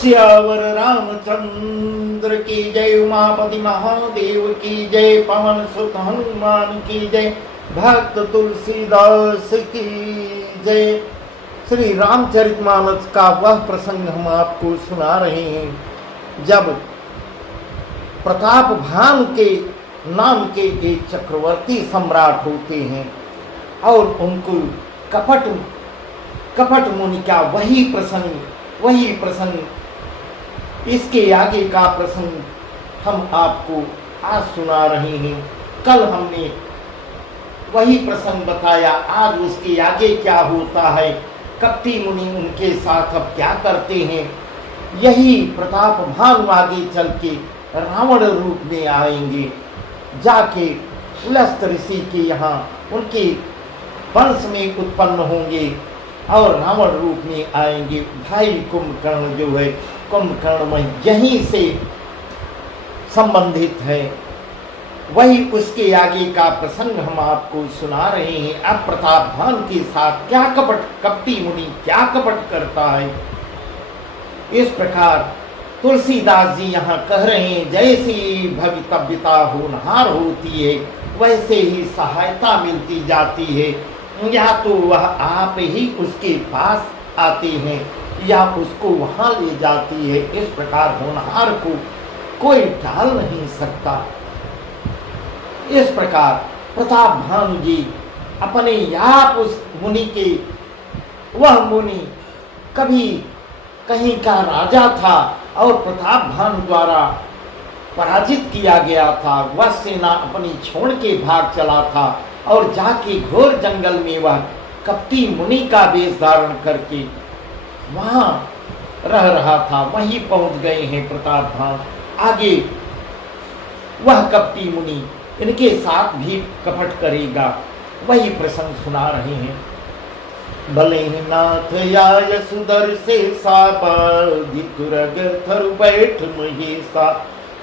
श्यावर रामचंद्र की जय, उमापति महादेव की जय, पवन सुत हनुमान की जय, भक्त तुलसीदास की जय। श्री रामचरितमानस का वह प्रसंग हम आपको सुना रहे हैं जब प्रताप भानु के नाम के एक चक्रवर्ती सम्राट होते हैं और उनको कपट मुनि का वही प्रसंग इसके आगे का प्रसंग हम आपको आज सुना रहे हैं। कल हमने वही प्रसंग बताया, आज उसके आगे क्या होता है, कपटी मुनि उनके साथ अब क्या करते हैं। यही प्रताप भानु आगे चल के रावण रूप में आएंगे, जाके उलस्त ऋषि के यहाँ उनके वंश में उत्पन्न होंगे और रावण रूप में आएंगे। भाई कुंभकर्ण जो है, कुंभकर्ण में यहीं से संबंधित है, वही उसके आगे का प्रसंग हम आपको सुना रहे हैं। अब प्रताप भानु के साथ क्या कपटी मुनि क्या कपट करता है, इस प्रकार तुलसीदास जी यहाँ कह रहे हैं, जैसी भवितव्यता होनहार होती है वैसे ही सहायता मिलती जाती है। या तो वह आप ही उसके पास आते हैं या उसको वहाँ ले जाती है। इस प्रकार होनहार को कोई टाल नहीं सकता। इस प्रकार प्रताप भानु जी अपने आप उस मुनि के, वह मुनि कभी कहीं का राजा था और प्रताप भानु द्वारा पराजित किया गया था। वह सेना अपनी छोड़ के भाग चला था और जाके घोर जंगल में वह कपटी मुनि का वेश धारण करके वहां रह रहा था। वहीं पहुंच गए हैं प्रताप भानु। आगे वह कपटी मुनि इनके साथ भी कपट करेगा, वही प्रसंग सुना रहे हैं। भले ही नाथ आय सुदर से साधितुरग थरु बैठ महेशा,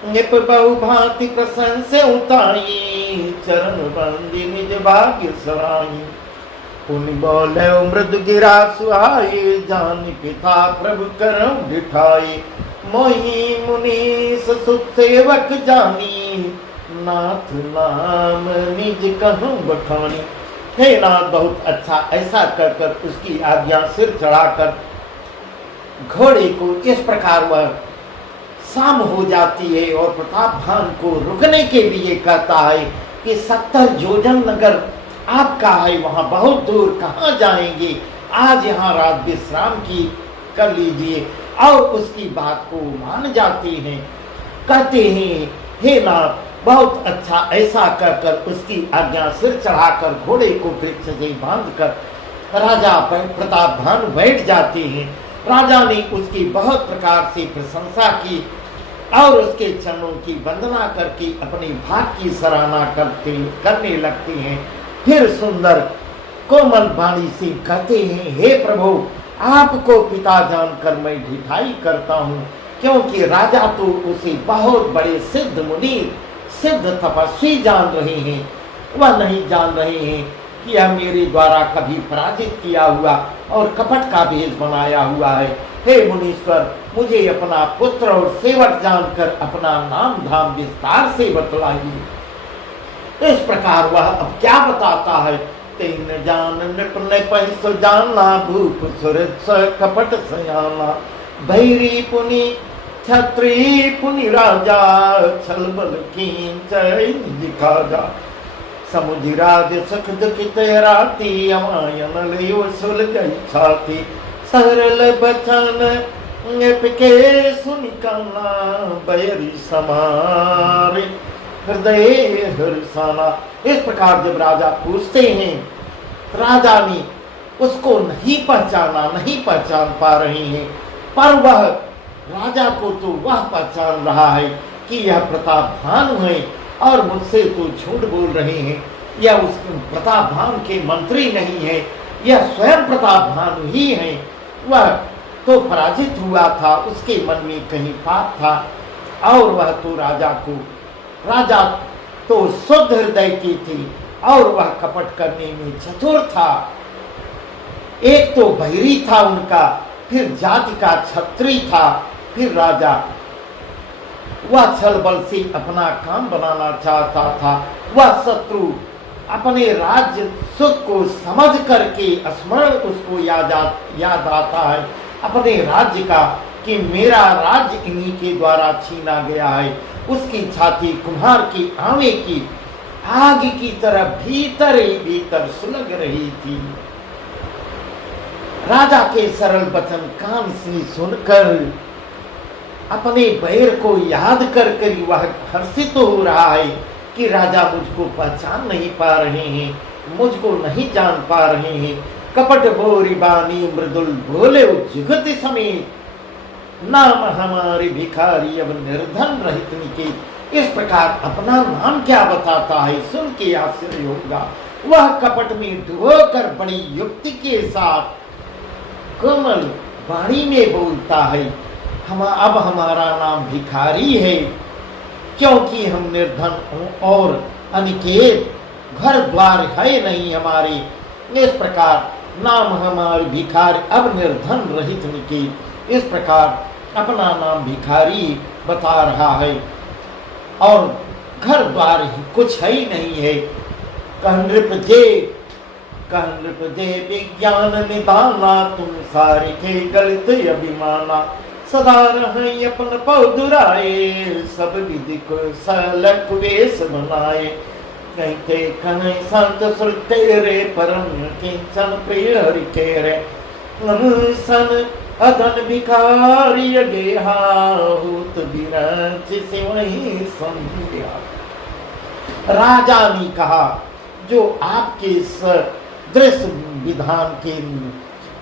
निप बहु भांति प्रशंसे उताई, चरण बंदी निज भाग्य सराई। पुनि बोले मृदु गिरा सुहाए, जान पिता प्रभु करम दिठाए। मोहि मुनीस सुत सेवक जानी, नाथ नाम निज कहूँ बखानी। हे नाथ बहुत अच्छा, ऐसा कर कर उसकी आज्ञा सिर चढ़ाकर घोड़े को इस प्रकार वह शाम हो जाती है और प्रताप भानु को रुकने के लिए कहता है कि 70 योजन नगर आपका है, वहाँ बहुत दूर कहाँ जाएंगे, आज यहाँ रात विश्राम की कर लीजिए। और उसकी बात को मान जाते हैं, कहते हैं हे नाथ बहुत अच्छा, ऐसा कर कर उसकी आज्ञा सिर चढ़ाकर घोड़े को वृक्ष से बांधकर राजा प्रताप भानु बैठ जाते हैं। राजा ने उसकी बहुत प्रकार से प्रशंसा की और उसके चरणों की वंदना करके अपने भाग की सराहना करने लगते हैं। फिर सुंदर कोमल वाणी से कहते हैं, हे प्रभु आपको पिता जानकर मैं ढिठाई करता हूँ, क्योंकि राजा तो उसे बहुत बड़े सिद्ध मुनि सिद्ध तपस्वी जान रहे हैं। वह नहीं जान रहे हैं कि यह मेरे द्वारा कभी पराजित किया हुआ और कपट का भेष बनाया हुआ है। हे मुनीश्वर मुझे अपना पुत्र और सेवक जानकर अपना नाम धाम विस्तार से बतलाइए। इस प्रकार वह अब क्या बताता है, तीन जान निपने पैसो जाना, भूप सुर कपट सयाना, भैरी पुनि क्षत्रिय पुनि राजा, छल बल कींचै निज काजा। समुद्राज सख दुखित राती, अमायन लियो सुलझै छाती। सरल बचन पिके सुनि काना, बैरी समारे हृदय हर्षाना। इस प्रकार जब राजा पूछते हैं, राजा ने उसको नहीं पहचान पा रहे हैं, पर वह राजा को तो वह पहचान रहा है कि यह प्रताप भानु है और मुझसे तो झूठ बोल रहे हैं। यह उस प्रताप भानु के मंत्री नहीं है, यह स्वयं प्रताप भानु ही है। वह तो पराजित हुआ था, उसके मन में कहीं पाप था और वह तो राजा तो शुद्ध हृदय की थी और वह कपट करने में चतुर था। एक तो बहिरी था उनका, फिर जाति का क्षत्रिय था, फिर राजा वह छल बल से अपना काम बनाना चाहता था। वह शत्रु अपने राज्य सुख को समझ करके स्मरण उसको याद आता है अपने राज्य का, कि मेरा राज्य इन्हीं के द्वारा छीना गया है। उसकी छाती कुम्हार की आंवे की आग की तरह भीतर ही भीतर सुलग रही थी। राजा के सरल वचन कान से सुनकर अपने बैर को याद कर वह हर्षित हो रहा है कि राजा मुझको पहचान नहीं पा रहे हैं, मुझको नहीं जान पा रहे हैं। कपट बोरी बानी मृदुल भोले जुगत समेत, नाम हमारे भिखारी अब निर्धन रहित निकेत। इस प्रकार अपना नाम क्या बताता है, सुन के आश्चर्य होगा। वह कपट में डुबोकर बड़ी युक्ति के साथ कोमल वाणी में बोलता है, अब हमारा नाम भिखारी है, क्योंकि हम निर्धन और अनिकेत, घर द्वार है नहीं हमारे। इस प्रकार नाम हमारे भिखारी अब निर्धन रहित निकेत, इस प्रकार अपना नाम भिखारी बता रहा है और घर द्वार कुछ है ही नहीं है। कह नृप जे विज्ञान निदाना, तुम सारे के गलित अभिमाना। सदा रहे अपन पौधुराए, सब विधि को सलक वेश बनाए। कहते कहें संत सुरते रे, परम किंचन प्रिय हरि के रे। सन अधन भिखारी गेहा, हूत बिरंच से वही संध्या। राजा ने कहा, जो आपके दृश्य विधान के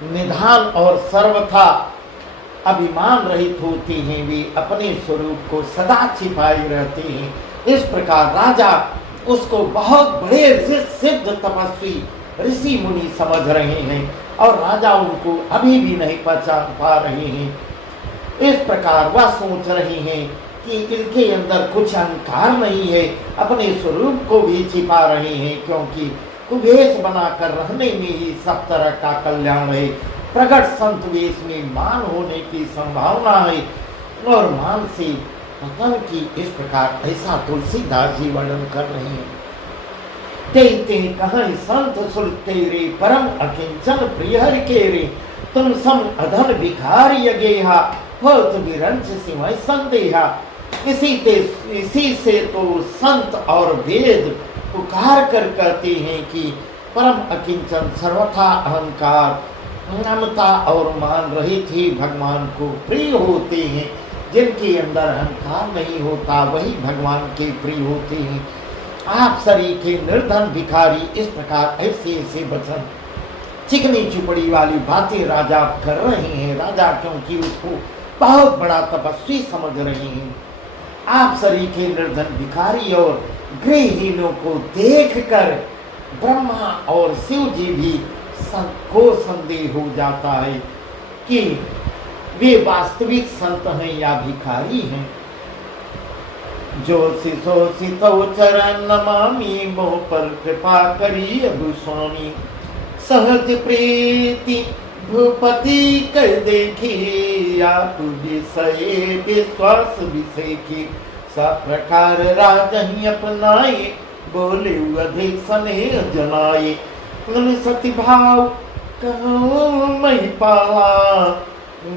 निधान और सर्वथा अभिमान रहित होते हैं, वे अपने स्वरूप को सदा छिपाए रहते हैं। इस प्रकार राजा उसको बहुत बड़े सिद्ध तपस्वी ऋषि मुनि समझ रहे हैं और राजा उनको अभी भी नहीं पहचान पा रहे हैं। इस प्रकार वह सोच रहे हैं कि इनके अंदर कुछ अहंकार नहीं है, अपने स्वरूप को भी छिपा रहे हैं, क्योंकि कुवेश बनाकर रहने में ही सब तरह का कल्याण है। प्रगट संत वेश में मान होने की संभावना है और मान से पतन की। इस प्रकार ऐसा तुलसीदास जी वर्णन कर रहे हैं। ते कहें संत सुर तेरे, परम अकिंचन प्रिय हरि के रे। तुम सम अधन भिखारी गेहा, होत विरंच सिमय संदेहा। इसी से तो संत और वेद पुकार कर कहते हैं कि परम अकिंचन, सर्वथा अहंकार, ममता और मान रहित ही भगवान को प्रिय होते हैं। जिनके अंदर अहंकार नहीं होता वही भगवान के प्रिय होते हैं। आप सरीखे निर्धन भिखारी, इस प्रकार ऐसे ऐसे वचन चिकनी चुपड़ी वाली बातें राजा कर रहे हैं। राजा क्योंकि उसको बहुत बड़ा तपस्वी समझ रहे हैं। आप सरीखे निर्धन भिखारी और गृहहीनों को देखकर ब्रह्मा और शिव जी भी को संदेह हो जाता है कि वे वास्तविक संत हैं या भिखारी हैं। जो शिशो चरण नमामि, मोह पर कृपा करी अभु स्वामी। सहज प्रीति भूपति कर देखी, आप विषय विश्वास विषेखी। सब प्रकार राजहि अपनाए, बोले अधिक स्नेह जनाए। सती भाव कहूँ मैं पाला,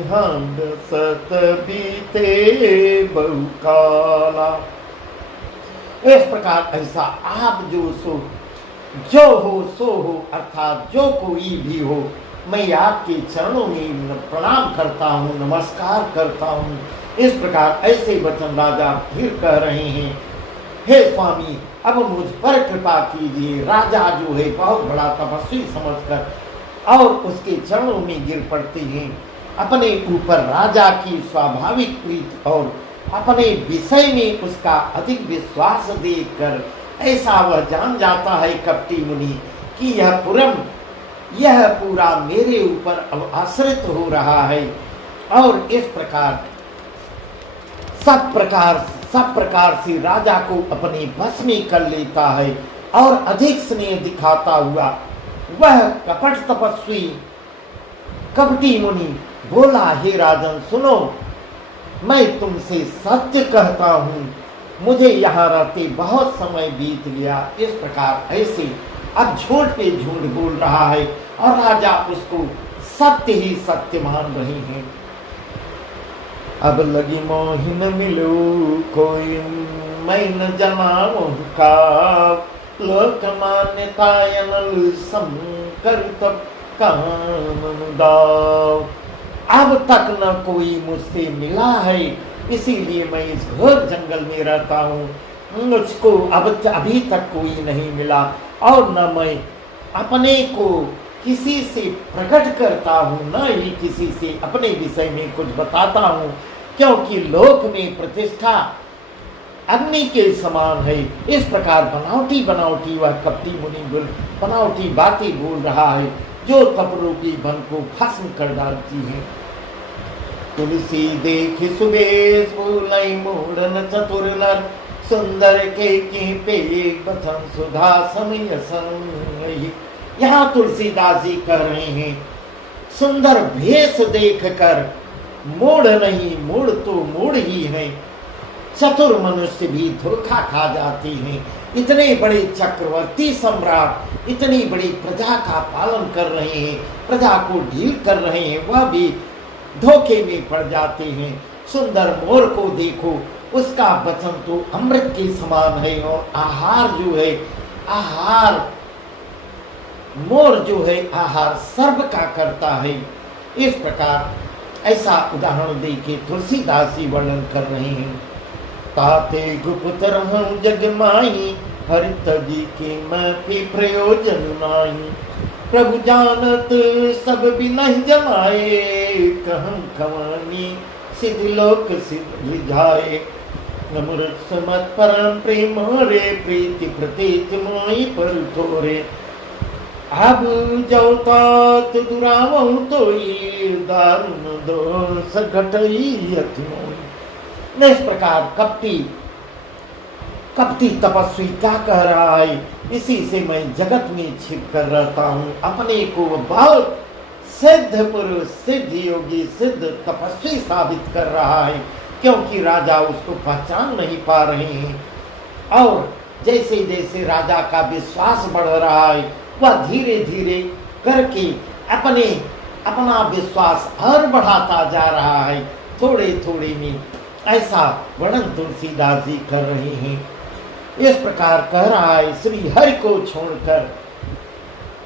हम सत बीते बहुकाला। इस प्रकार ऐसा आप जो हो सो हो, अर्थात जो कोई भी हो, मैं आपके चरणों में प्रणाम करता हूँ, नमस्कार करता हूँ। इस प्रकार ऐसे वचन राजा फिर कह रहे हैं, हे स्वामी अब मुझ पर कृपा कीजिए। राजा जो है बहुत बड़ा तपस्वी समझकर और उसके चरणों में गिर पड़ते हैं। अपने ऊपर राजा की स्वाभाविक प्रीति और अपने विषय में उसका अधिक विश्वास देखकर ऐसा वह जान जाता है कपटी मुनि कि यह पूरा मेरे ऊपर अब आश्रित हो रहा है। और इस प्रकार सब प्रकार से राजा को अपने बस में कर लेता है और अधिक स्नेह दिखाता हुआ वह कपट तपस्वी कपटी मुनि बोला, हे राजन सुनो, मैं तुमसे सत्य कहता हूँ, मुझे यहाँ रहते बहुत समय बीत गया। इस प्रकार ऐसे अब झूठ पे झूठ बोल रहा है और राजा उसको सत्य ही सत्य मान रहे हैं। अब लगी मोहिन मिलो कोई मैं न जनाऊं का, लोक मान्यतायन संकर तब कानन दाव। अब तक न कोई मुझसे मिला है, इसीलिए मैं इस घोर जंगल में रहता हूँ। मुझको अभी तक कोई नहीं मिला और न मैं अपने को किसी से प्रकट करता हूँ, न ही किसी से अपने विषय में कुछ बताता हूँ, क्योंकि लोक में प्रतिष्ठा अग्नि के समान है। इस प्रकार बनावटी बनावटी वह कपटी मुनि बनावटी बातें बोल रहा है, जो तपरूपी बन को भस्म कर डालती है। तुलसी देख सुबेश बोलाई मोड़न चतुर नर, सुंदर के पे बचन सुधा समय संग। यहाँ तुलसीदास जी कह रहे हैं, सुंदर भेष देखकर मूढ़ नहीं, मूढ़ तो मूढ़ ही है। चतुर मनुष्य भी धोखा खा जाते हैं। इतने बड़े चक्रवर्ती सम्राट इतनी बड़ी प्रजा का पालन कर रहे हैं, प्रजा को ढील कर रहे हैं, वह भी धोखे में पड़ जाते हैं। सुंदर मोर को देखो, उसका वचन तो अमृत के समान है और आहार जो है, आहार मोर जो है आहार सर्व का करता है। इस प्रकार ऐसा उदाहरण देके तुलसीदास जी वर्णन कर रहे हैं। ताते गुप्त रहूं जग माई, हरित जी के मैं भी प्रयोजन नाई। प्रभु जानत सब बिना जमाए, कहं खवानी सिद्ध लोक सिद्ध लिझाए। अमृत समत परम प्रेम रे, प्रीति प्रतीत मोई पर थोरे। अब जो तात दुरावं तोई, दारुण दोष घटई अति मोई। इस प्रकार कपटी तपस्वी क्या कह रहा है, इसी से मैं जगत में छिप कर रहता हूँ। अपने को बहुत सिद्ध पुरुष, सिद्ध योगी, सिद्ध तपस्वी साबित कर रहा है, क्योंकि राजा उसको पहचान नहीं पा रहे हैं। और जैसे जैसे राजा का विश्वास बढ़ रहा है, वह धीरे धीरे करके अपना विश्वास और बढ़ाता जा रहा है, थोड़े थोड़े में। ऐसा वर्णन तुलसीदास जी कर रहे हैं। इस प्रकार कह रहा है, श्री हरि को छोड़कर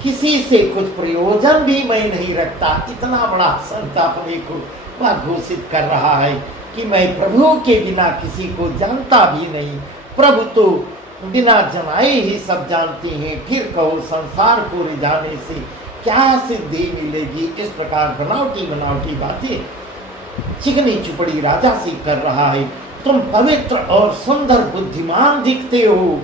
किसी से कुछ प्रयोजन भी मैं नहीं रखता। इतना बड़ा संत अपने को वह घोषित कर रहा है कि मैं प्रभु के बिना किसी को जानता भी नहीं। प्रभु तो बिना जनाए ही सब जानते हैं, फिर कहो संसार को रिझाने से क्या सिद्धि मिलेगी। इस प्रकार बनावटी बनावटी बातें चिकनी चुपड़ी राजा से कर रहा है। तुम पवित्र और सुंदर बुद्धिमान दिखते हो,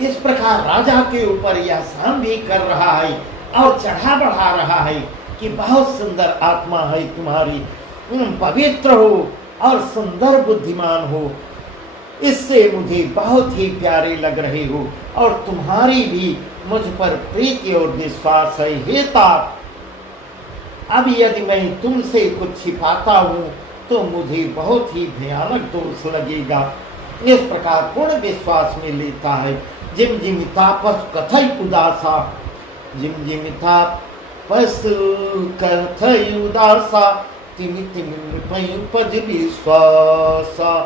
इस प्रकार राजा के ऊपर यह शान भी कर रहा है और चढ़ा बढ़ा रहा है कि बहुत सुंदर आत्मा है तुम्हारी, तुम पवित्र हो और सुंदर बुद्धिमान हो, इससे मुझे बहुत ही प्यारे लग रहे हो और तुम्हारी भी मुझ पर प्रीति और विश्वास है। हे तात, अब यदि मैं तुमसे कुछ छिपाता हूँ तो मुझे बहुत ही भयानक दोष लगेगा। इस प्रकार पूर्ण विश्वास में लेता है। जिम जिम तापस कथई उदासा, जिम जिम तापस कथई उदासा, तिमि तिमि नृपहि उपज विश्वासा,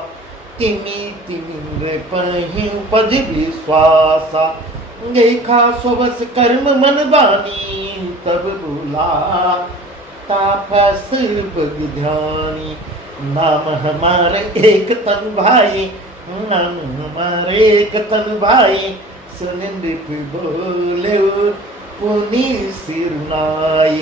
तिमि तिमि नृपहि उपज विश्वासा। देखा स्वस कर्म मन बानी, तब बोला तापस बग ध्यानी। नाम हमारे एक तन भाई, नाम हमारे एक तन भाई, सुन नृप बोले पुनि सिरनाई।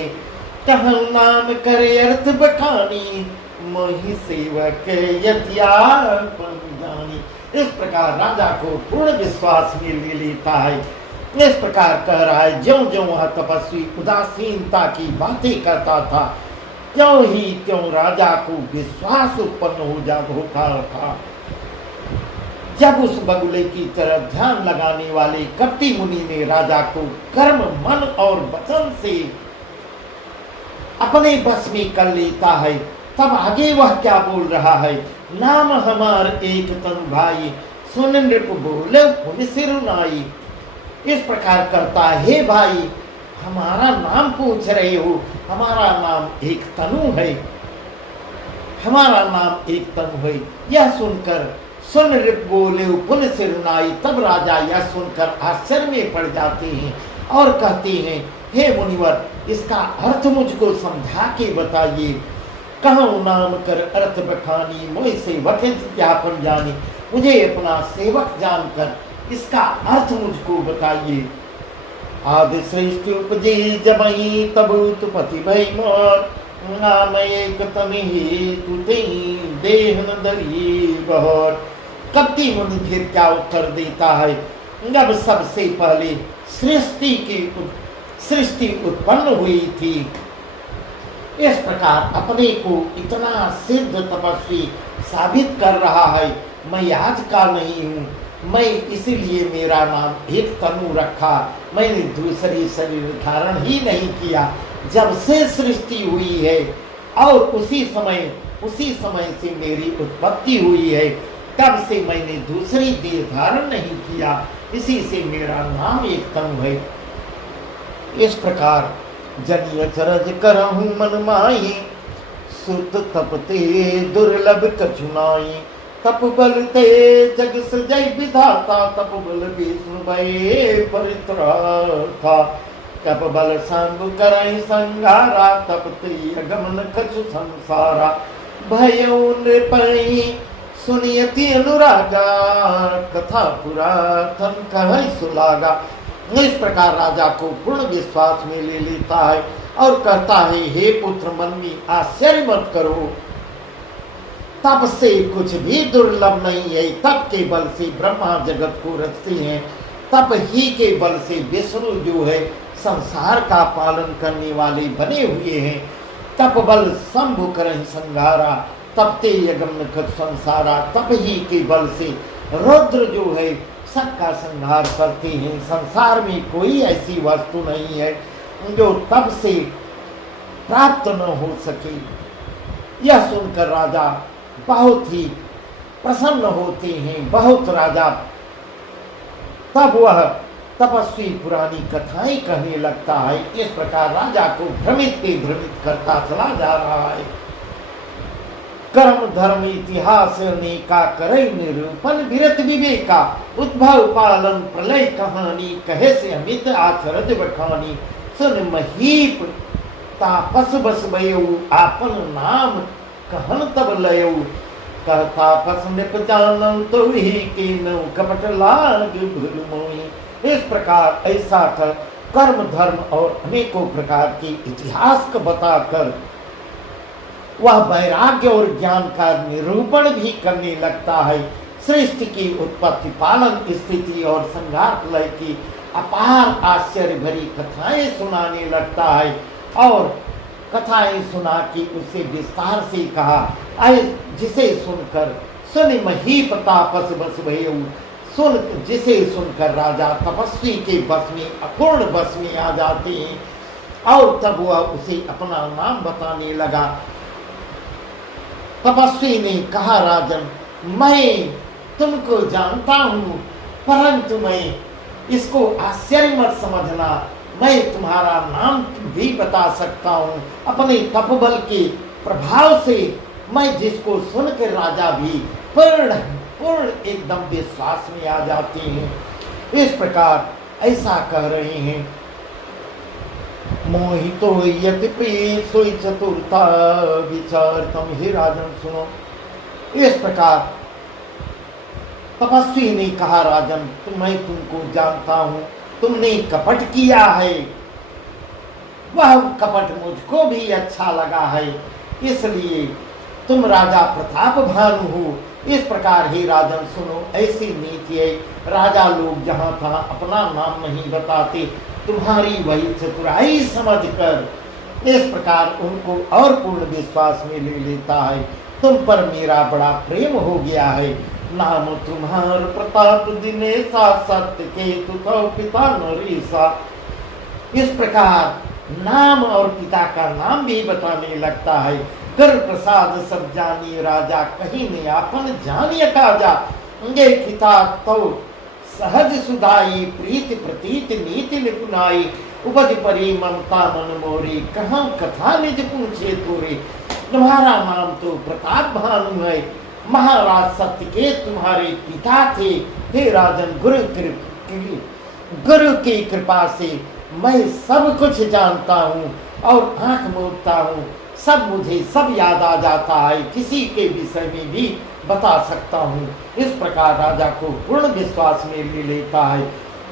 कहूँ नाम करे अर्थ बखानी, मोहि सेवक यत्यापन जानी। इस प्रकार राजा को पूर्ण विश्वास में ले लेता है। इस प्रकार कह रहा है, ज्यों ज्यों वह तपस्वी उदासीनता की बातें करता था, त्यों ही त्यों राजा को विश्वास उत्पन्न होता था। जब उस बगुले की तरह ध्यान लगाने वाले कपटी मुनि ने राजा को कर्म, मन और वचन से अपने बस में कर लेता है, तब आगे वह क्या बोल रहा है, नाम हमार एक तनु भाई, सुन नृप बोले पुनि सिरुनाई। इस प्रकार करता है, हे भाई हमारा नाम पूछ रहे हो, हमारा नाम एक तनु है, हमारा नाम एक तनु है। यह सुनकर सुन नृप बोले पुनि सिरुनाई। तब राजा यह सुनकर आश्चर्य में पड़ जाते हैं और कहते हैं, हे मुनिवर इसका अर्थ मुझको समझा के बताइए। कहूँ नाम कर अर्थ बखानी, मोहि सेवक ज्ञापन जानी। मुझे अपना सेवक जानकर इसका अर्थ मुझको बताइए। आदि श्रेष्ठ उपजे जबहि तब तुपति भई मोर, नाम एक तनि तुते देह न दरी बहोर। कपटी मुनि फिर क्या उत्तर देता है, जब सबसे पहले सृष्टि उत्पन्न हुई थी, इस प्रकार अपने को इतना सिद्ध तपस्वी साबित कर रहा है, मैं आज का नहीं हूँ, मैं इसीलिए मेरा नाम एक तनु रखा, मैंने दूसरी शरीर धारण ही नहीं किया। जब से सृष्टि हुई है और उसी समय से मेरी उत्पत्ति हुई है, तब से मैंने दूसरी देह धारण नहीं किया, इसी से मेरा नाम एक तनु है। इस प्रकार जनिय चरज करहूँ मन माही, सुत तपते दुर्लभ कछुनाई। तप बल ते जग सृजय विधाता, तप बल विष्णु भये परित्राता। तप बल संग करई संगारा, तपते अगमन कछु संसारा। भयो नृपई सुनियति अनुरागा, कथा पुरातन कहै सुलागा। इस प्रकार राजा को पूर्ण विश्वास में ले लेता है और कहता है, हे पुत्र मन में आश्चर्य मत करो, तप से कुछ भी दुर्लभ नहीं है। तप के बल से ब्रह्मा जगत को रचते हैं, तप ही के बल से विष्णु जो है संसार का पालन करने वाले बने हुए हैं। तप बल शंभु करहि संघारा, तपते यगम संसारा। तप ही के बल से रुद्र जो है सबका संहार करते हैं। संसार में कोई ऐसी वस्तु नहीं है जो तप से प्राप्त न हो सके। यह सुनकर राजा बहुत ही प्रसन्न होते हैं, बहुत राजा। तब वह तपस्वी पुरानी कथाएं कहने लगता है। इस प्रकार राजा को भ्रमित पे भ्रमित करता चला जा रहा है। कर्म धर्म इतिहास अनेका करई निरूपण, विरत विवेका उद्भव पालन प्रलय कहानी। कहे से अमित आचरज बखानी, सुन महीप तापस बस भयऊ, आपन नाम कहन तब लयऊ। कहता पस निप जानम तो ही कीनऊ, कपट लाग भूल मोही। इस प्रकार ऐसा कर कर्म धर्म और अनेकों प्रकार के इतिहास को बताकर वह वैराग्य और ज्ञान का निरूपण भी करने लगता है। सृष्टि की उत्पत्ति पालन स्थिति और संघार प्रलय की अपार आश्चर्य भरी कथाएं सुनाने लगता है और कथाएं सुना कि उसे विस्तार से कहा। जिसे सुनकर सुन महीप तापस बस भयऊ, सुन जिसे सुनकर राजा तपस्वी के बस में अपूर्ण बस में आ जाते हैं और तब वह उसे अपना नाम बताने लगा। तपस्वी ने कहा, राजन मैं तुमको जानता हूँ, परंतु मैं इसको आश्चर्य मत समझना, मैं तुम्हारा नाम भी बता सकता हूँ। अपने तपबल के प्रभाव से मैं जिसको सुनकर राजा भी पूर्ण एकदम विश्वास में आ जाते हैं। इस प्रकार ऐसा कह रहे हैं। मोहितो यति प्रिय सोई चतुरता विचार तम, हे राजन सुनो। इस प्रकार तपस्वी ने कहा, राजन मैं तुमको जानता हूँ, तुमने कपट किया है, वह कपट मुझको भी अच्छा लगा है, इसलिए तुम राजा प्रताप भानु हो। इस प्रकार ही राजन सुनो, ऐसी नीति है, राजा लोग जहाँ था अपना नाम नहीं बताते, तुम्हारी वही चतुराई समझकर इस प्रकार उनको और पूर्ण विश्वास में ले लेता है। तुम पर मेरा बड़ा प्रेम हो गया है, नाम तुम्हार प्रताप दिनेशा, सत्य के तो पिता नरेशा। इस प्रकार नाम और पिता का नाम भी बताने लगता है। कर प्रसाद सब जानिए राजा, कहीं ने आपन जानिए काजा। ये किताब तो सहज सुधाई, प्रीति प्रतीत नीति निपुनाई। उपज परी ममता मन मोरी, कहाँ कथा निज पूछे तोरे। तुम्हारा नाम तो प्रताप भानु है, महाराज सत्य के तुम्हारे पिता थे। हे राजन, गुरु की कृपा से मैं सब कुछ जानता हूँ और आंख मूंदता हूँ, सब मुझे सब याद आ जाता है, किसी के विषय में भी बता सकता हूँ। इस प्रकार राजा को पूर्ण विश्वास में ले लेता है,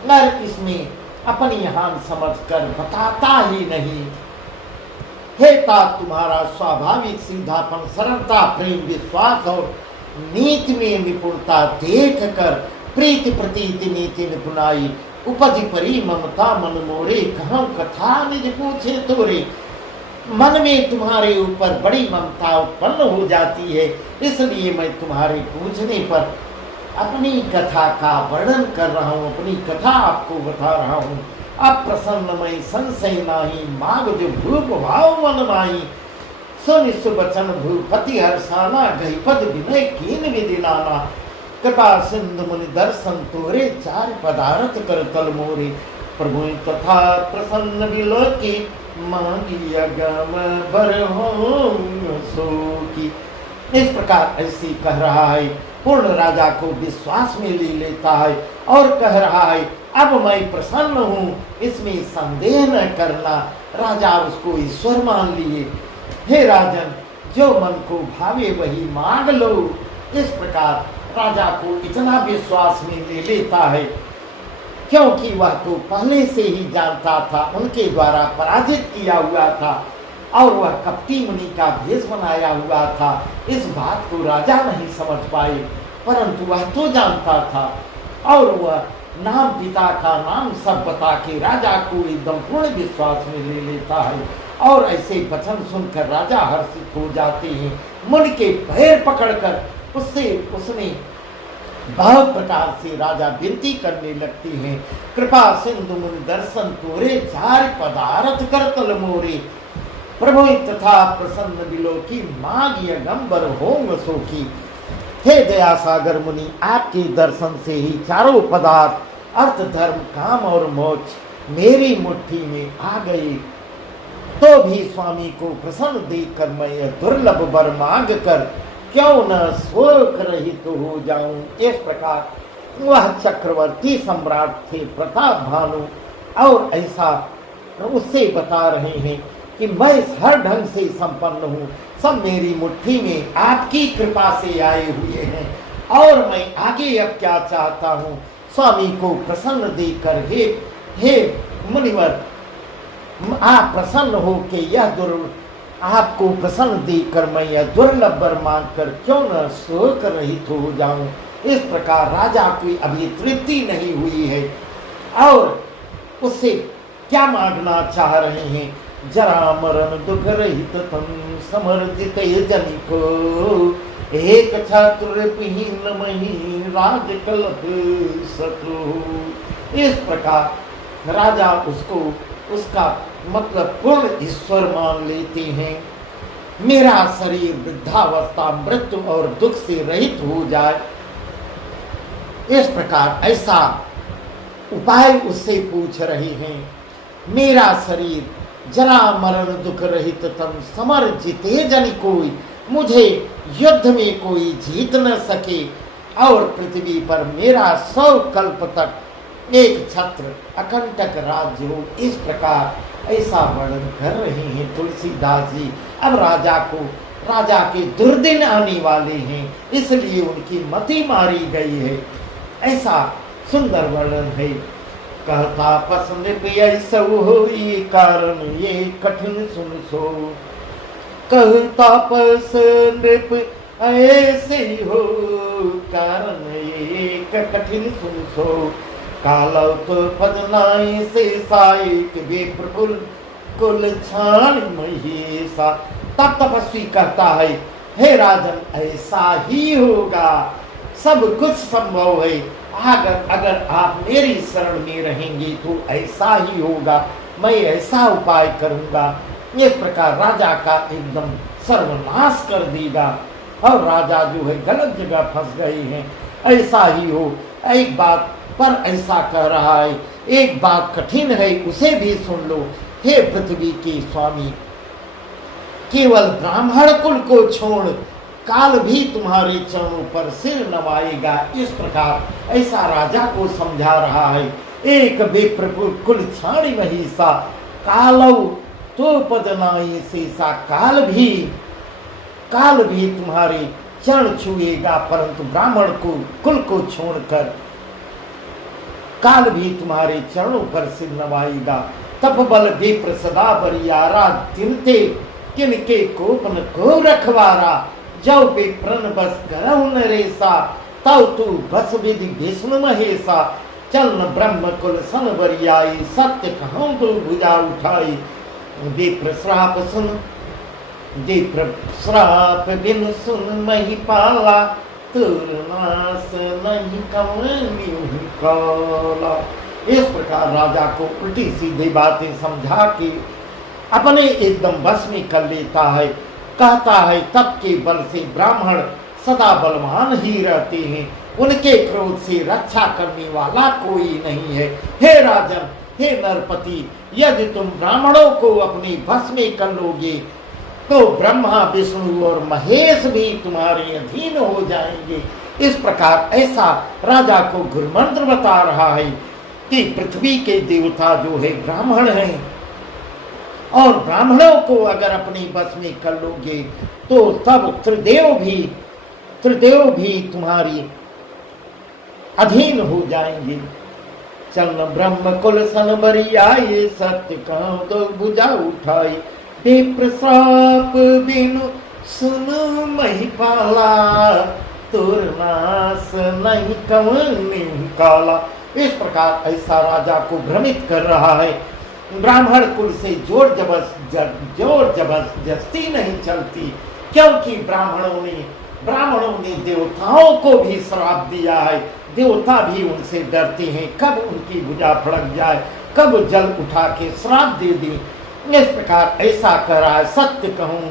पर इसमें अपनी हान समझकर बताता ही नहीं। हे तात, तुम्हारा स्वाभाविक सीधापन, सरलता, प्रेम, विश्वास और नीति में निपुणता देख कर प्रीति प्रतीति नीति निपुणाई। उपज परी ममता मन मोरे, कहाँ कथा निज पूछे तोरे। मन में तुम्हारे ऊपर बड़ी ममता उत्पन्न हो जाती है, इसलिए मैं तुम्हारे पूछने पर अपनी कथा का वर्णन कर रहा हूँ, अपनी कथा आपको बता रहा हूँ। अब प्रसन्न मैं संशय नाही, माग जो भूप भाव मन नाही। सुन सुबचन भूपति हर्षाना, गही पद विनय कीन विधि नाना। कृपा सिंधु मुनि दर्शन तोरे, चार पदार्थ कर तल मोरे। प्रभु तथा प्रसन्न विलोकी, मांगी अगम बर सो की। इस प्रकार ऐसे कह रहा है, पूर्ण राजा को विश्वास में ले लेता है और कह रहा है, अब मैं प्रसन्न हूँ, इसमें संदेह न करना। राजा उसको ईश्वर मान लिए। हे राजन, जो मन को भावे वही मांग लो। इस प्रकार राजा को इतना विश्वास में ले लेता है, क्योंकि वह तो पहले से ही जानता था, उनके द्वारा पराजित किया हुआ था और वह कपटी मुनि का भेष बनाया हुआ था। इस बात को राजा नहीं समझ पाए, परंतु वह तो जानता था और वह नाम, पिता का नाम सब बता के राजा को एकदम पूर्ण विश्वास में ले लेता है। और ऐसे वचन सुनकर राजा हर्षित हो जाते हैं। मुनि के पैर पकड़कर उसने बहुत प्रकार से राजा विनती करने लगती हैं। कृपा सिंधु मुनि दर्शन तोरे, चार पदार्थ कर तल मोरे। प्रभु तथा प्रसन्न बिलोकी, मांग यगंबर होंग सोखी। हे दया सागर मुनि, आपके दर्शन से ही चारों पदार्थ अर्थ, धर्म, काम और मोक्ष मेरी मुट्ठी में आ गई। तो भी स्वामी को प्रसन्न देखकर मैं यह दुर्लभ वर मांग कर क्यों न शोक रहित हो जाऊं। इस प्रकार वह चक्रवर्ती सम्राट थे प्रताप भानु, और ऐसा उससे बता रहे हैं कि मैं हर ढंग से संपन्न हूँ, सब मेरी मुट्ठी में आपकी कृपा से आए हुए हैं और मैं आगे अब क्या चाहता हूँ। स्वामी को प्रसन्न देखकर हे मुनिवर, आप प्रसन्न हो के आपको प्रसन्न देखकर मैं यह दुर्लभ वर मांगकर क्यों न शोक रहित हो जाऊं। इस प्रकार राजा की अभी तृप्ति नहीं हुई है और उससे क्या मांगना चाह रहे हैं। जरा मरण दुख रहित तम समर्जित जनि को, एक छात्र पिहीन मही राज कलप शत्रु। इस प्रकार राजा उसका मतलब पूर्ण ईश्वर मान लेते हैं। मेरा शरीर वृद्धावस्था, मृत्यु और दुख से रहित हो जाए, इस प्रकार ऐसा उपाय उससे पूछ रहे हैं। मेरा शरीर जरा मरण दुख रहित तम समर जिते जन कोई, मुझे युद्ध में कोई जीत न सके और पृथ्वी पर मेरा 100 कल्प तक एक छत्र अकंटक राज्य हो। इस प्रकार ऐसा वर्णन कर रहे हैं तुलसीदास जी। अब राजा के दुर्दिन आने वाले हैं, इसलिए उनकी मति मारी गई है, ऐसा सुंदर वर्णन है। कहता पसंद ऐसा हो, ये कारण ये कठिन सुन सो। कहता पसंद ऐसे हो, कारण ये कठिन सुन सो। कालो तो पदनाई से साई के वे प्रकुल कुल छान महेशा। तब तपस्वी कहता है, हे राजन ऐसा ही होगा, सब कुछ संभव है। अगर आप मेरी शरण में रहेंगे तो ऐसा ही होगा। मैं ऐसा उपाय करूंगा, इस प्रकार राजा का एकदम सर्वनाश कर देगा। और राजा जो है गलत जगह फंस गए हैं, ऐसा ही हो। एक बात पर ऐसा कह रहा है, एक बात कठिन है, उसे भी सुन लो। हे पृथ्वी के स्वामी, केवल ब्राह्मण कुल को छोड़ काल भी तुम्हारे चरणों पर सिर नवाएगा। इस प्रकार ऐसा राजा को समझा रहा है। एक विप्र कुल छाणी महिषा कालौ तो पदनाई शेषा, काल भी तुम्हारे चरण छुएगा, परंतु ब्राह्मण को कुल को छोड़कर काल भी तुम्हारे चरणों पर सिर नवाएगा। तपबल विप्र सदा बरियारा, तिनते किनके कोपन को रखवारा, जब विप्रन बस करहु नरेसा, तब तू बस विधि भीष्म महेशा, चलन ब्रह्म कुल सन बरियाई, सत्य कहूँ तो भुजा उठाई। विप्र श्राप सुन, विप्र श्राप बिन सुन महिपाला, तुरनास नहीं कमनी काला। इस प्रकार राजा को उल्टी सीधी बातें समझा के अपने एकदम बस में कर लेता है। कहता है तप के बल से ब्राह्मण सदा बलवान ही रहते हैं, उनके क्रोध से रक्षा करने वाला कोई नहीं है। हे राजन, हे नरपति, यदि तुम ब्राह्मणों को अपने बस में कर लोगे तो ब्रह्मा विष्णु और महेश भी तुम्हारे अधीन हो जाएंगे। इस प्रकार ऐसा राजा को गुरुमंत्र बता रहा है कि पृथ्वी के देवता जो है ब्राह्मण हैं, और ब्राह्मणों को अगर अपनी बस में कर लोगे तो तब त्रिदेव भी तुम्हारी अधीन हो जाएंगे। चल ब्रह्म कुल सन बरियाए, सत्य कहो तो भुजा उठाई, विप्र श्राप बिनु सुन महिपाला, तुरनास नहीं कवनी काला। इस प्रकार ऐसा राजा को भ्रमित कर रहा है। ब्राह्मण कुल से जोर जबरदस्ती नहीं चलती, क्योंकि ब्राह्मणों ने देवताओं को भी श्राप दिया है। देवता भी उनसे डरते हैं, कब उनकी भुजा फड़क जाए, कब जल उठा के श्राप दे दी। इस प्रकार ऐसा कह रहा है, सत्य कहूँ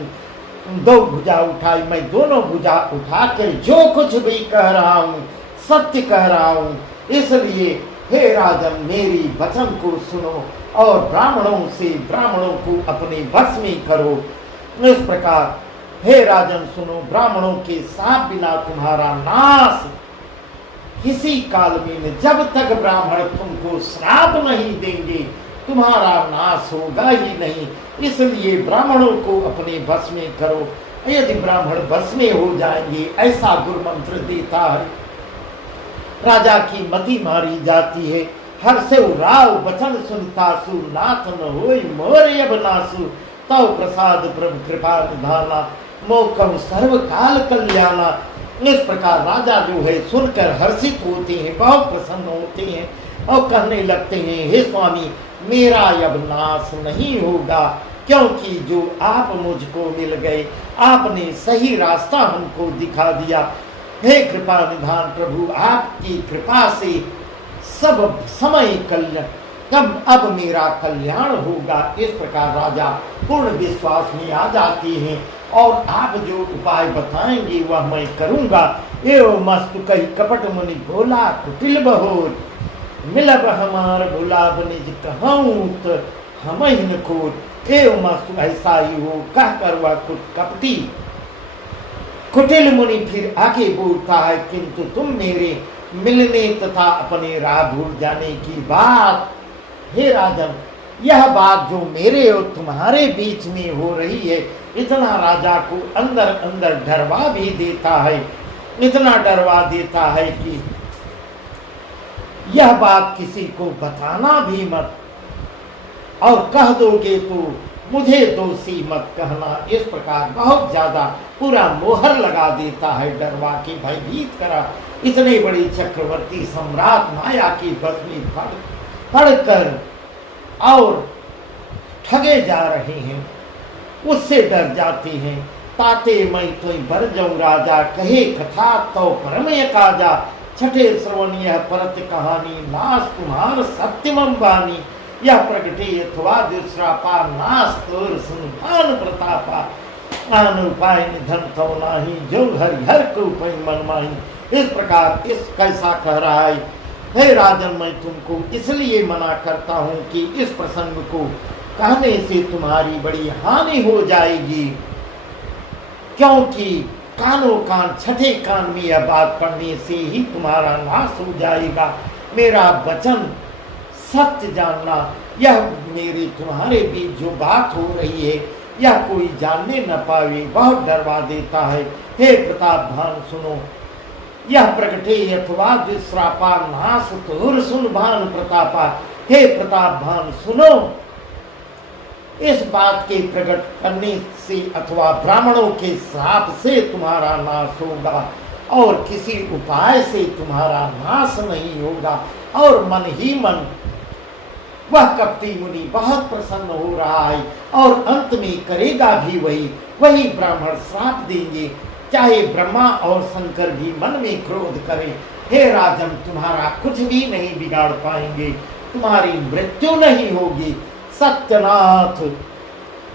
दो भुजा उठाई, मैं दोनों भुजा उठाकर जो कुछ भी कह रहा हूँ सत्य कह रहा हूँ। इसलिए हे राजन, मेरी वचन को सुनो और ब्राह्मणों को अपने बस में करो। इस प्रकार हे राजन सुनो, ब्राह्मणों के साथ बिना तुम्हारा नाश किसी काल में नहीं। जब तक ब्राह्मण तुमको श्राप नहीं देंगे तुम्हारा नाश होगा ही नहीं। इसलिए ब्राह्मणों को अपने बस में करो। यदि ब्राह्मण बस में हो जाएंगे, ऐसा गुरु मंत्र देता है, राजा की मति मारी जाती है। हर से राव वचन सुनतासु, नाथ न होई मोर अब नासु, तव प्रसाद प्रभु कृपा निधाना, मोकम सर्व काल कल्याणा। इस प्रकार राजा जो है सुनकर हर्षित होते हैं, बहुत प्रसन्न होते हैं और कहने लगते हैं, हे स्वामी, मेरा अब नाश नहीं होगा, क्योंकि जो आप मुझको मिल गए, आपने सही रास्ता हमको दिखा दिया। हे कृपा निधान प्रभु, आपकी कृपा से सब समय कल्याण, अब मेरा कल्याण होगा। इस प्रकार राजा पूर्ण विश्वास में आ जाती हैं और आप जो उपाय बताएंगे वह मैं करूंगा। एवं मस्तु कही कपट मुनि भोला, कुटिल बहोर, मिलब हमार भुलाब निज कहूँ तो हम ही खोट। एवं मस्तु ऐसा ही हो कहकर वह कपटी कुटिल मुनि फिर आगे बोलता है, किंतु तुम मेरे मिलने तथा अपने राह भूल जाने की बात, हे राजन, यह बात जो मेरे और तुम्हारे बीच में हो रही है, इतना राजा को अंदर अंदर डरवा भी देता है, इतना डरवा देता है कि यह बात किसी को बताना भी मत, और कह दोगे तो मुझे दोषी मत कहना। इस प्रकार बहुत ज्यादा पूरा मोहर लगा देता है, डरवा के भयभीत करा। इतने बड़े चक्रवर्ती सम्राट माया की बस में पढ़कर और ठगे जा रहे हैं, उससे डर जाते हैं। ताते मैं तो बर जाऊं राजा, कहे कथा तो परमय काजा, छठे श्रवण यह परत कहानी, नाश तुम्हार सत्यमम बानी, यह प्रगटे अथवा दुष्रापा नास्तोर सुनभान प्रतापा आन उपाय निधन तो नाही जो हर को पै मन माही। इस प्रकार इस कैसा कह रहा है, हे राजन मैं तुमको इसलिए मना करता हूँ कि इस प्रसंग को कहने से तुम्हारी बड़ी हानि हो जाएगी, क्योंकि कानों कान छठे कान में यह बात पढ़ने से ही तुम्हारा नाश हो जाएगा। मेरा वचन सत्य जानना, यह मेरे तुम्हारे बीच जो बात हो रही है यह कोई जानने न पावे, बहुत डरवा देता है। हे प्रताप भान सुनो, यह प्रगटे अथवा दुष्रापा नाश तोर सुन भान प्रतापा। हे प्रताप भान सुनो, इस बात के प्रकट करने से अथवा ब्राह्मणों के श्राप से तुम्हारा नाश होगा और किसी उपाय से तुम्हारा नाश नहीं होगा। और मन ही मन वह कपटी मुनि बहुत प्रसन्न हो रहा है और अंत में करेगा भी वही ब्राह्मण श्राप देंगे, चाहे ब्रह्मा और शंकर भी मन में क्रोध करें। हे राजन, तुम्हारा कुछ भी नहीं बिगाड़ पाएंगे, तुम्हारी मृत्यु नहीं होगी। सत्यनाथ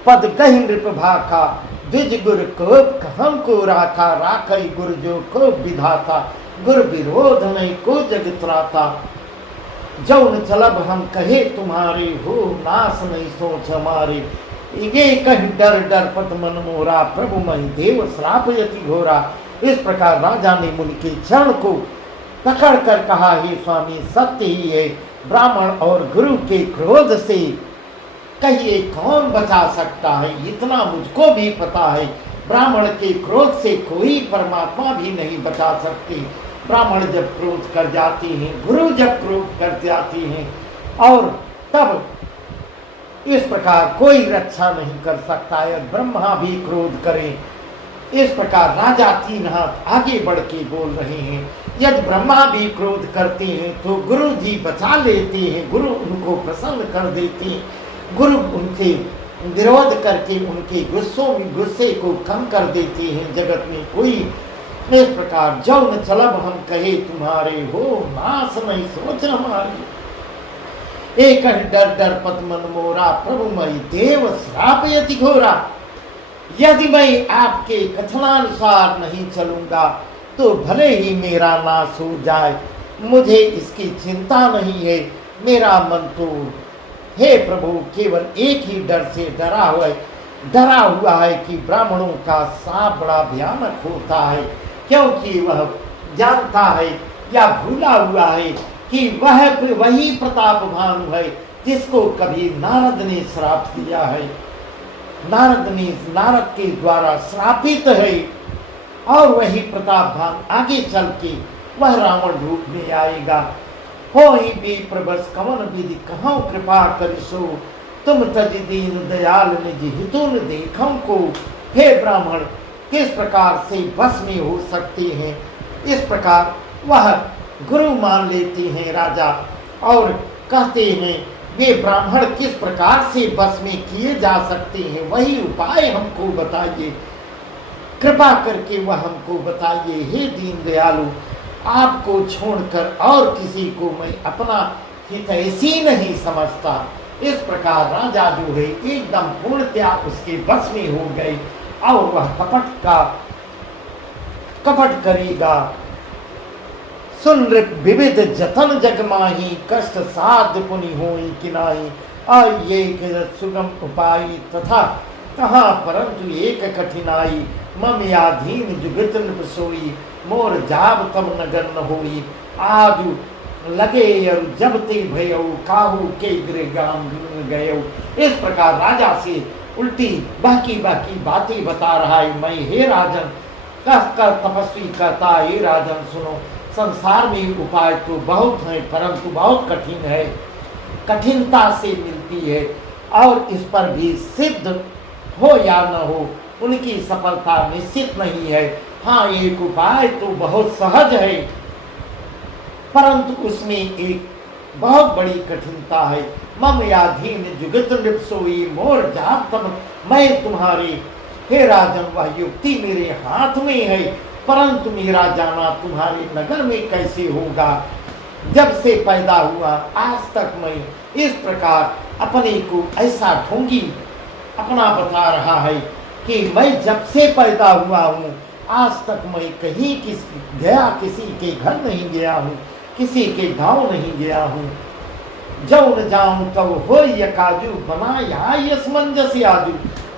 पद कही नृप भाखा, द्विज गुर को हमको राखा, राखई गुरु जो को विधाता, गुरु विरोध नहीं को जग त्राता। जौन चलब हम कहे तुम्हारे हो, नाश नहीं सोच हमारे। ये कह डर डर पद मन मोरा, प्रभु मई देव श्राप यति घोरा। इस प्रकार राजा ने मुनि के चरण को पकड़ कर कहा, हे स्वामी सत्य ही है, ब्राह्मण और गुरु के क्रोध से कहिए कौन बचा सकता है, इतना मुझको भी पता है। ब्राह्मण के क्रोध से कोई परमात्मा भी नहीं बचा सकते। ब्राह्मण जब क्रोध कर जाते हैं, गुरु जब क्रोध कर जाते हैं, और तब इस प्रकार कोई रक्षा नहीं कर सकता है। ब्रह्मा भी क्रोध करें। इस प्रकार राजा तीन हाथ आगे बढ़ के बोल रहे हैं, यदि ब्रह्मा भी क्रोध करते हैं तो गुरु जी बचा लेते हैं, गुरु उनको प्रसन्न कर देते हैं, गुरु उनके विरोध करके उनके गुस्से को कम कर देते हैं। जगत में कोई इस प्रकार जौन चलब हम कहे तुम्हारे हो, नाश नहीं सोच हमारी। एक डर डर पद मन मोरा, प्रभु मई देव श्राप यति घोरा। यदि मैं आपके कथनानुसार नहीं चलूंगा तो भले ही मेरा नाश हो जाए, मुझे इसकी चिंता नहीं है। मेरा मन तो हे प्रभु केवल एक ही डर से डरा हुआ है कि ब्राह्मणों का साप बड़ा भयानक होता है, क्योंकि वह जानता है या भूला हुआ है कि वही प्रताप भानु है जिसको कभी नारद ने श्राप दिया है। नारद के द्वारा श्रापित है, और वही प्रताप भान आगे चल के वह रावण रूप में आएगा। हो ही भी प्रबस कवन विधि कहाँ कृपा करिसो, तुम तज दीन दयाल निज हितुन देखम को। हे ब्राह्मण, किस प्रकार से बस में हो सकते हैं। इस प्रकार वह गुरु मान लेते हैं राजा, और कहते हैं वे ब्राह्मण किस प्रकार से बस में किए जा सकते हैं, वही उपाय हमको बताइए, कृपा करके वह हमको बताइए। हे दीन दयालु, आपको छोड़कर और किसी को मैं अपना हितैषी नहीं समझता। इस प्रकार राजा जो है एकदम पूर्णतया उसके बस में हो गए, और वह कपट करेगा। सुन विविध जतन जगमाही, कष्ट साध पुनि होई किनाही। आइए सुगम उपाय तथा कहाँ परंतु एक कठिनाई, मम याधीन जुगत नृपसोई, मोर जाब तब नगर न होई। आजु लगे जब ते भयऊ, काहू के गृहगाम गयऊ। इस प्रकार राजा से उल्टी बाकी बातें बता रहा है। मैं हे राजन कहकर तपस्वी कहता, हे राजन सुनो, संसार में उपाय तो बहुत है परंतु बहुत कठिन है, कठिनता से मिलती है, और इस पर भी सिद्ध हो या न हो उनकी सफलता निश्चित नहीं है। हाँ, एक उपाय तो बहुत सहज है, परंतु उसमें एक बहुत बड़ी कठिनता है। मम याधीन जुगत नृपसोई, मोर जाप तब मैं तुम्हारे। हे राजन, वह युक्ति मेरे हाथ में है, परंतु मेरा जाना तुम्हारे नगर में कैसे होगा। जब से पैदा हुआ आज तक मैं इस प्रकार अपने को ऐसा ढोंगी अपना बता रहा है कि मैं जब से पैदा हुआ हूँ आज तक मैं कहीं किसी के घर नहीं गया हूँ, किसी के गांव नहीं गया हूँ। जब न जाऊं तब हो यकाजू बना यहाँ यसमंजस याजू।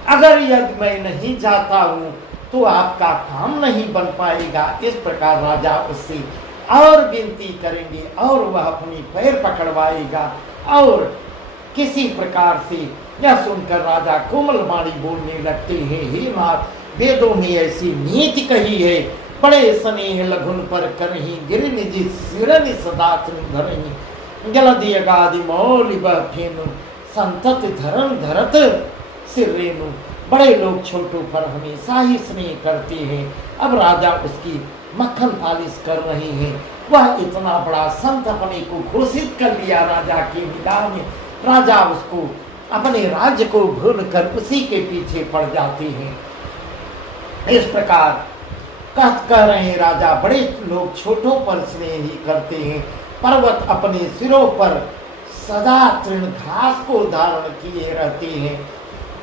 अगर यदि मैं नहीं जाता हूँ तो आपका काम नहीं बन पाएगा। इस प्रकार राजा उससे और विनती करेंगे और वह अपनी पैर पकड़वाएगा। और किसी प्रकार से यह सुनकर राजा कोमलवाणी बोलने लगते हैं, हे नाथ, वेदों में ऐसी नीति कही है, बड़े स्नेह लघुन पर करही गिर निज सिरनि सदा धरही जलधि अगाधि मौलि बहफेनु संतत धरन धरत सिरेनु। बड़े लोग छोटों पर हमेशा ही स्नेह करते हैं। अब राजा उसकी मक्खन पालिश कर रहे हैं। वह इतना बड़ा संत अपने को घोषित कर लिया राजा के निगाह में। राजा उसको अपने राज्य को भूलकर उसी के पीछे पड़ जाते हैं। इस प्रकार कह रहे हैं राजा, बड़े लोग छोटों पर स्नेह ही करते हैं। पर्वत अपने सिरों पर सदा तृण घास को धारण किए रहते हैं।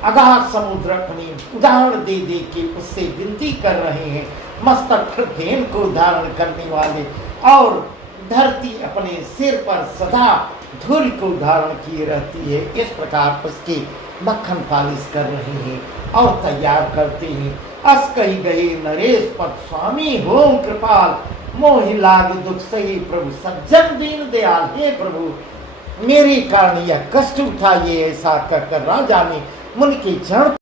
अगाध समुद्र अपनी उदाहरण दे दे के उससे विनती कर रहे हैं। मस्तक पर फेन को धारण करने वाले और धरती अपने सिर पर सदा धूल को धारण किए रहती है। इस प्रकार उसके मक्खन पालिश कर रहे हैं और तैयार करते हैं। अस कही गए नरेश पद स्वामी हो कृपाल मोहि लाग दुख सही प्रभु सज्जन दीन दयाल। हे प्रभु मेरे कारण यह कष्ट उठाइए। ऐसा कहकर राजा ने मुनि के चरण